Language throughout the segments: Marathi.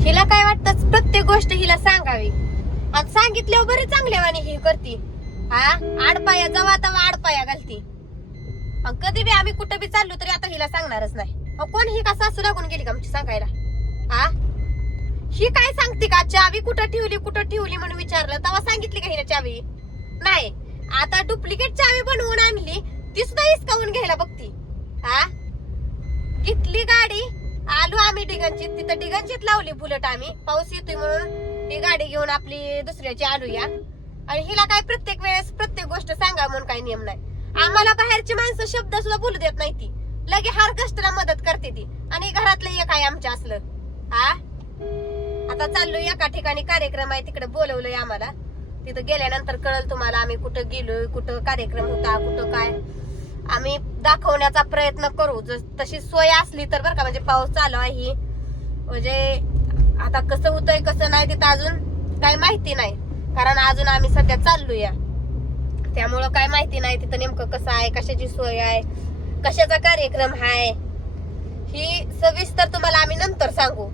हिला काय वाटतं प्रत्येक गोष्ट हिला सांगावी. आणि सांगितल्यावर बरे चांगल्या वाणी ही करती. हा? आडपाया जवा तवा आडपाया घालती. कधी बी आम्ही कुठं बी चाललो तरी आता हिला सांगणारच नाही. कोण ही का सासू लागून गेली का आमची सांगायला? हा? ही काय सांगते का? चावी कुठं ठेवली कुठं ठेवली म्हणून विचारलं? तेव्हा सांगितली का हिला चावी? नाही. आता डुप्लिकेट चावी बनवून आणली ती सुद्धा हिसकावून घ्यायला बघती. हा? घेतली गाडी आलो आम्ही डिगंजीत तिथं डिगंजीत लावली बुलेट आम्ही. पाऊस येतोय म्हणून ही गाडी घेऊन आपली दुसऱ्याची आलूया. आणि हिला काय प्रत्येक वेळेस प्रत्येक गोष्ट सांगा म्हणून काही नियम नाही. आम्हाला बाहेरची माणसं शब्द सुद्धा बोलू देत नाही ती. लगे हार कष्टाला मदत करते ती. आणि घरातलं एक आहे आमच्या असलं. हा? आता चाललो एका ठिकाणी कार्यक्रम आहे तिकडे बोलवलंय आम्हाला. तिथं गेल्यानंतर कळल तुम्हाला आम्ही कुठं गेलोय कुठं कार्यक्रम होता कुठं काय. आम्ही दाखवण्याचा प्रयत्न करू. जर तशी सोय असली तर बरं का म्हणजे पाऊस चालू आहे. म्हणजे आता कसं होतंय कसं नाही तिथं अजून काही माहिती नाही. कारण अजून आम्ही सध्या चाललोय. त्यामुळं काय माहिती नाही तिथं नेमकं कसं आहे कशाची सोय आहे कशाचा कार्यक्रम आहे. ही सविस्तर तुम्हाला आम्ही नंतर सांगू.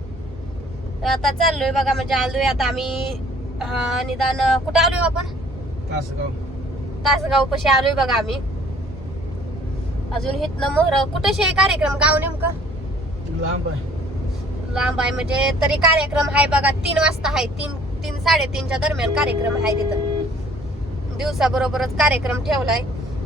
आता चाललोय बघा म्हणजे आलोय आता आम्ही हा, निदान कुठं आलोय आपण? तासगाव. तासगाव पशी आलोय बघा आम्ही. अजून हितनं मोहर कुठे शे कार्यक्रम? गाव नेमका? लांब आहे लांब आहे म्हणजे तरी कार्यक्रम आहे बघा तीन वाजता आहे. तीन तीन साडेतीनच्या दरम्यान कार्यक्रम आहे तिथं. दिवसाबरोबरच कार्यक्रम ठेवलाय.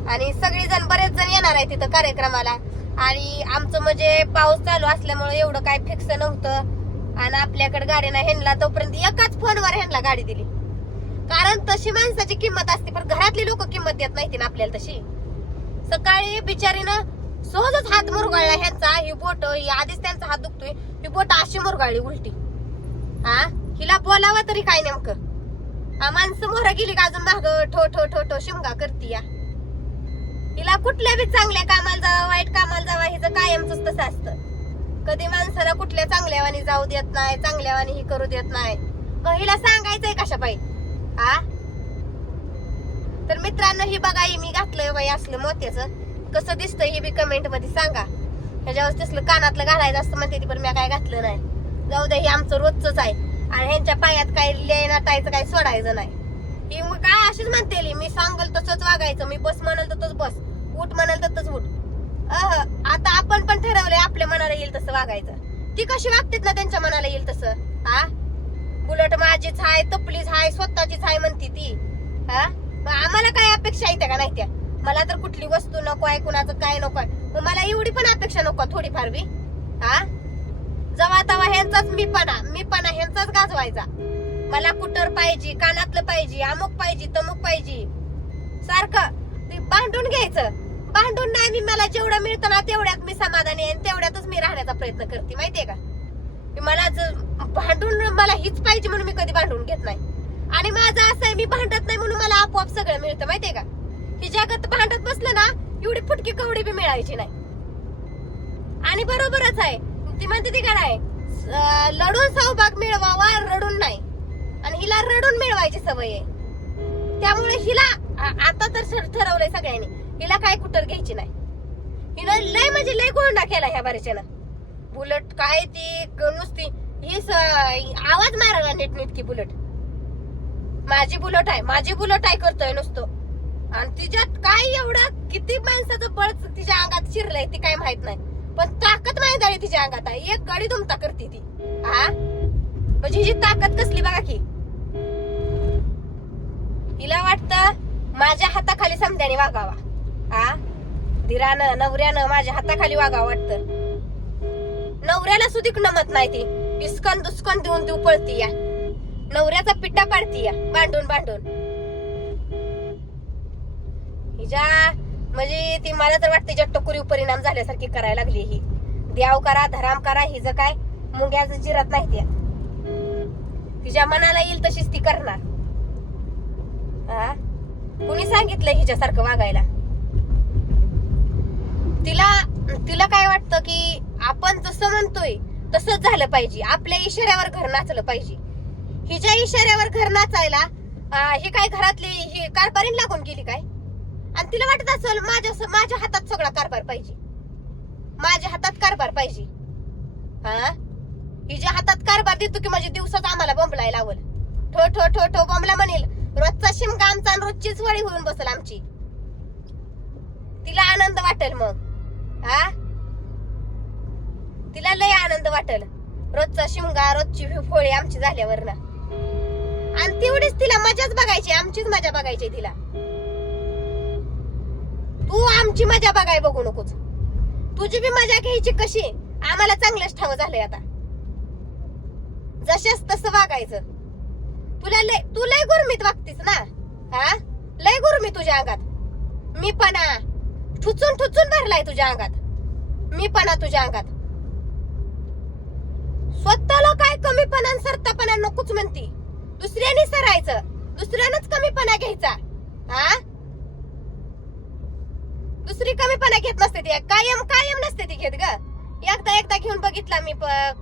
आणि सगळी जण बरेच जण येणार आहे तिथं कार्यक्रमाला. आणि आमचं म्हणजे पाऊस चालू असल्यामुळे एवढं काय फिक्स नव्हतं. आणि आपल्याकडे गाडी नाही ह्यांना तोपर्यंत एकाच फोनवर ह्यांना गाडी दिली. कारण तशी माणसाची किंमत असते पण घरातली लोक किंमत देत नाहीत ना आपल्याला तशी. सकाळी बिचारीनं सहजच हात मुरगाळला ह्यांचा. ही बोट ही आधीच त्यांचा हात दुखतोय. ही बोट अशी मुरगाळली उलटी. हा हिला बोलावं तरी काय नेमकं? हा माणसं मोरा गेली का अजून माग? ठो ठो ठो ठो शिमगा करती या. हिला कुठल्या बी चांगल्या कामाला जावा वाईट कामाला जावा हिचं कायमच तसं असतं. कधी माणसाला कुठल्या चांगल्यावानी जाऊ देत नाही चांगल्यावानी ही करू देत नाही. मग हिला सांगायचंय कशा बाई हा मित्रांनो ही बघा मी घातलंय बाई असलं मोत्याचं. कसं दिसतंय हे बी कमेंटमध्ये सांगा. ह्याच्यावर दिसलं कानातलं घालायचं असतं म्हणते ती पण मी काय घातलं नाही. जाऊ दे हे आमचं रोजच आहे. आणि ह्यांच्या पायात काय लेय नाटायचं काय सोडायचं नाही. ही मग काय अशीच म्हणते मी सांगल तसंच वागायचं. मी बस म्हणाल तसंच बस. उठ म्हणाल तसंच उठ. अह आता आपण पण ठरवलंय आपल्या मनाला येईल तसं वागायचं. ती कशी वागतेत ना त्यांच्या मनाला येईल तसं? हा? बुलट माझीच हाय तपलीच हाय स्वतःचीच हाय म्हणती ती. हा? मग आम्हाला काय अपेक्षा येते का नाही त्या? मला तर कुठली वस्तू नको आहे कुणाचं काय नको आहे. मग मला एवढी पण अपेक्षा नको थोडीफार बी. हा? जवा तवा ह्यांचाच मीपणा मीपणा ह्यांचाच गाजवायचा. मला कुटर पाहिजे कानातलं पाहिजे अमुक पाहिजे तमुक पाहिजे. सारखं ते भांडून घ्यायचं. भांडून नाही मी मला जेवढं मिळतं ना तेवढ्यात मी समाधानी आहे आणि तेवढ्यातच मी राहण्याचा प्रयत्न करते माहितीये का? मला जर भांडून मला हीच पाहिजे म्हणून मी कधी भांडून घेत नाही. आणि माझं असं आहे मी भांडत नाही म्हणून मला आपोआप सगळं मिळतं माहितीये का? ही जगात भांडत बसलं ना एवढी फुटकी कवडी बी मिळायची नाही. आणि बरोबरच आहे ती म्हणते ती काय आहे लढून सहभाग मिळवावा रडून नाही. आणि हिला रडून मिळवायची सवय आहे. त्यामुळे हिला आता तर सर- ठरवलंय सगळ्यांनी हिला काय कुटर घ्यायची नाही. हिनं लय म्हणजे लय गोंडा केला ह्या बारेच्यानं बुलट काय ती नुसती ही स- आवाज मारायला नीट बुलट. माझी बुलेट आहे माझी बुलेट आहे करतोय नुसतं. आणि तिच्यात काय एवढं किती माणसाचं बळ तिच्या अंगात शिरलंय ती काय माहीत नाही. पण ताकद माहीत झाली तिच्या अंगात आहे. एक गडी दुमता करते ती. हा? म्हणजे हिची ताकद कसली बघा की. हिला वाटतं माझ्या हाताखाली समध्याने वागावा. हा? धीरानं नवऱ्यानं माझ्या हाताखाली वागावं वाटत. नवऱ्याला सुधीक नमत नाही ती. इस्कन दुस्कन देऊन देऊ पळती या. नवऱ्याचा पिट्टा पाडती या भांडून भांडून. हिच्या म्हणजे ती मला तर वाटते तिच्या टकुरीव परिणाम झाल्यासारखी करायला लागली ही. द्याव करा धराम करा हिचं काय? मुंग्याचं जिरत नाही त्या. तिच्या मनाला येईल तशीच ती करणार. हा कुणी सांगितलं हिच्यासारखं वागायला? तिला तिला काय वाटतं की आपण जसं म्हणतोय तसंच झालं पाहिजे. आपल्या इशाऱ्यावर घर नाचलं पाहिजे. हिच्या इशाऱ्यावर घर नाचायला ही काय घरातली ही कारभारीन लागून गेली काय? आणि तिला वाटत असेल माझ्या माझ्या हातात सगळा कारभार पाहिजे. माझ्या हातात कारभार पाहिजे. हा? हिच्या हातात कारभार देतो की म्हणजे दिवसाच आम्हाला बोंबलाय लावल. ठो ठो ठो ठो बोंबला म्हणेल रोजचा शिमगा आमचा आणि रोजचीच वळी होऊन बसल आमची. तिला आनंद वाटेल मग. हा? तिला लय आनंद वाटेल. रोजचा शिमगा रोजची फोळी आमची झाल्यावर ना तेवढीच तिला मजाच बघायची आमचीच मजा बघायची तिला. तू आमची मजा बघाय बघू नकोच तुझी बी मजा घ्यायची कशी? आम्हाला चांगलंच ठाव झालंय आता. जशाच तसं वागायचं. तुला लय तू लय गुरमीत वागतीस ना? हा? लय गुरमी तुझ्या अंगात. मी पणा. ठुचून ठुचून भरलाय तुझ्या अंगात. मी पणा तुझ्या अंगात. स्वतःला काय कमीपणा सरतापणा नकोच म्हणती. दुसऱ्याने सरायचं. दुसऱ्यानंच कमीपणा घ्यायचा. हा? दुसरी कमीपणा घेत नसते ती. कायम कायम नसते ती घेत ग. एकदा एकदा घेऊन बघितला मी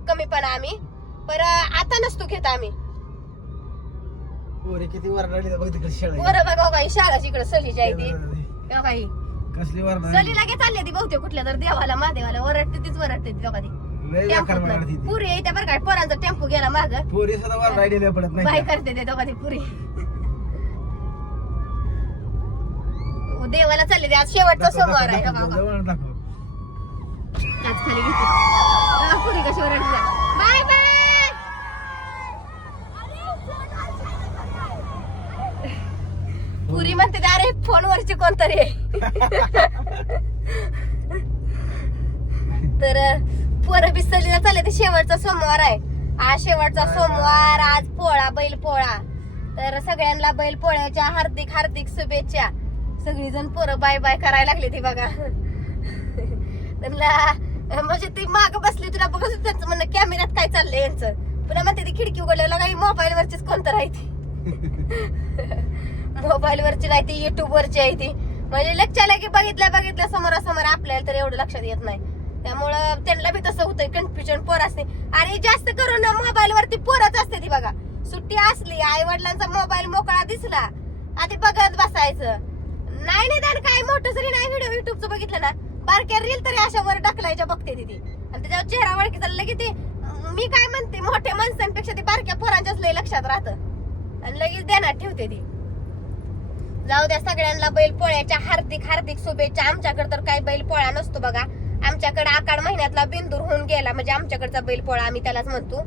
कमीपणा आम्ही. पर आता नसतो घेत आम्ही. पोरी किती वरडाली बघ तिकडे शेळा बरं बघा काही शाळा इकडे सलीची आहे ती. तेव्हा काही कसली वरडाली सली लागे चालली ती बहुतेक कुठल्या तर देवाला महादेवाला. वरडते तीच वरडते ती तेव्हा ती. लय बेकार वरडाली टेम्पो ती. पुरी येत्या बरं का पोरांचा टेम्पो गेला माग. पोरी सुद्धा वरडाली पडत बाय नाही करते ते पुरी. देवाला चालले ते आज शेवटचा दाखव, सोमवार आहे दाखव, बघा, बघा. जवळ दाखव. काच खाली घेते. हा, पुरी कशी ओरडते. Bye bye! पुरी म्हणते ते, अरे फोनवरची कोणतरी आहे. तर पोरं बिस्तलीला चालले ते शेवटचा सोमवार आहे. आज शेवटचा सोमवार आज पोळा बैल पोळा. तर सगळ्यांना बैल पोळ्याच्या हार्दिक हार्दिक शुभेच्छा. सगळीजण पोरं बाय बाय करायला लागली ती बघा. त्यांना म्हणजे ती माग बसली तुला बघत होती त्यांचं म्हणणं कॅमेऱ्यात काय चाललंय यांचं? पुन्हा म्हणते ती खिडकी उघडलेला काही मोबाईल वरचीच कोणतं राहते मोबाईल वरची नाही ती युट्यूब वरची आहे ती. म्हणजे लेक्चरला की बघितल्या बघितल्या समोरासमोर आपल्याला तर एवढं लक्षात येत नाही. त्यामुळं त्यांना बी तसं होतंय कन्फ्युजन पोर असते. आणि जास्त करून मोबाईल वरती पोरच असते ती बघा. सुट्टी असली आई वडिलांचा मोबाईल मोकळा दिसला आधी बघत बसायचं. नाही निदान काय मोठं जरी नाही व्हिडिओ युट्यूबचं बघितलं ना बारक्या रील तरी अशा वर ढकलायच्या बघते ती आणि त्याच्यावर चेहरा वळखी चाललं लगे ते मी काय म्हणते मोठ्या माणसांपेक्षा ती बारक्या पोरांच्याच लय लक्षात राहतं. आणि लगेच देणार ठेवते ती. जाऊ द्या सगळ्यांना बैल पोळ्याच्या हार्दिक हार्दिक शुभेच्छा. आमच्याकडे तर काही बैल पोळ्या नसतो बघा. आमच्याकडे आकाड महिन्यातला बिंदूर होऊन गेला. म्हणजे आमच्याकडचा बैलपोळा आम्ही त्यालाच म्हणतो.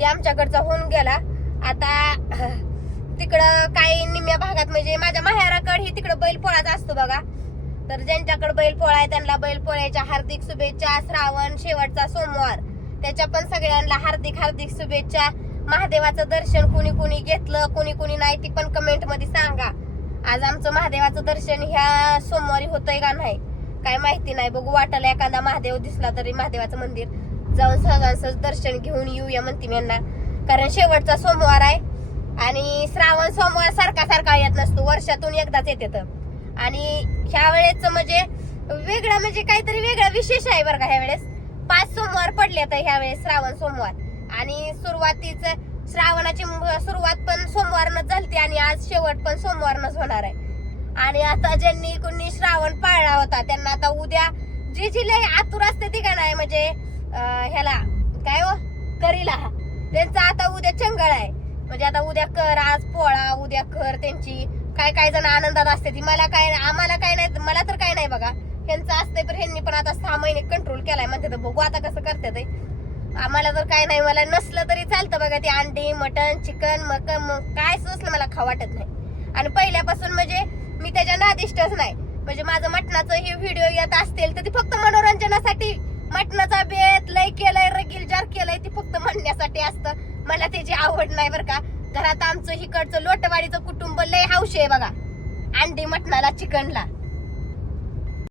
ते आमच्याकडचा होऊन गेला. आता तिकडं काही निम्या भागात म्हणजे माझ्या माहेराकडे ही तिकडं बैलपोळाच असतो बघा. तर ज्यांच्याकडे बैलपोळा आहे त्यांना बैलपोळ्याच्या हार्दिक शुभेच्छा श्रावण शेवटचा सोमवार. त्याच्या पण सगळ्यांना हार्दिक हार्दिक शुभेच्छा. महादेवाचं दर्शन कुणी कुणी घेतलं कुणी कुणी नाही ती पण कमेंटमध्ये सांगा. आज आमचं महादेवाचं दर्शन ह्या सोमवारी होतंय का नाही? काय माहिती नाही. बघू वाटायला एखादा महादेव दिसला तरी महादेवाचं मंदिर. जाऊन सहजांचं दर्शन घेऊन येऊया म्हणते मी यांना. कारण शेवटचा सोमवार आहे आणि श्रावण सोमवार सारखा सारखा येत नसतो. वर्षातून एकदाच येते तर. आणि ह्या वेळेच म्हणजे वेगळं म्हणजे काहीतरी वेगळं विशेष आहे बरं का ह्या वेळेस. पाच सोमवार पडले तर ह्या वेळेस श्रावण सोमवार. आणि सुरुवातीच श्रावणाची सुरुवात पण सोमवारनच झालती आणि आज शेवट पण सोमवारनच होणार आहे. आणि आता ज्यांनी कोणी श्रावण पाळला होता त्यांना आता उद्या जी जी लय आतुर असते ती का नाही? म्हणजे ह्याला काय हो? करीला. त्यांचा आता उद्या चंगळ आहे. म्हणजे आता उद्या कर आज पोळा उद्या कर त्यांची काय काय जण आनंदात असते ती. मला काय आम्हाला काय नाही मला तर काय नाही बघा. ह्यांचं असते पण ह्यांनी पण आता सहा महिने कंट्रोल केलाय. म्हणते तर बघू आता कसं करते ते. आम्हाला तर काय नाही मला नसलं तरी चालतं बघा ते अंडी मटन चिकन मकन मग काय सुचलं मला खा वाटत नाही. आणि पहिल्यापासून म्हणजे मी नाही. म्हणजे माझं मटणाचं हे व्हिडिओ येत असतील तर ती फक्त मनोरंजनासाठी मटणाचा बेत लय केलंय रगील जार केलंय ती फक्त म्हणण्यासाठी असतं. मला त्याची आवड नाही बरं का. घरात आमचं हिकडचं लोटवाडीचं कुटुंब लय हौशी आहे बघा. अंडी मटणाला चिकनला.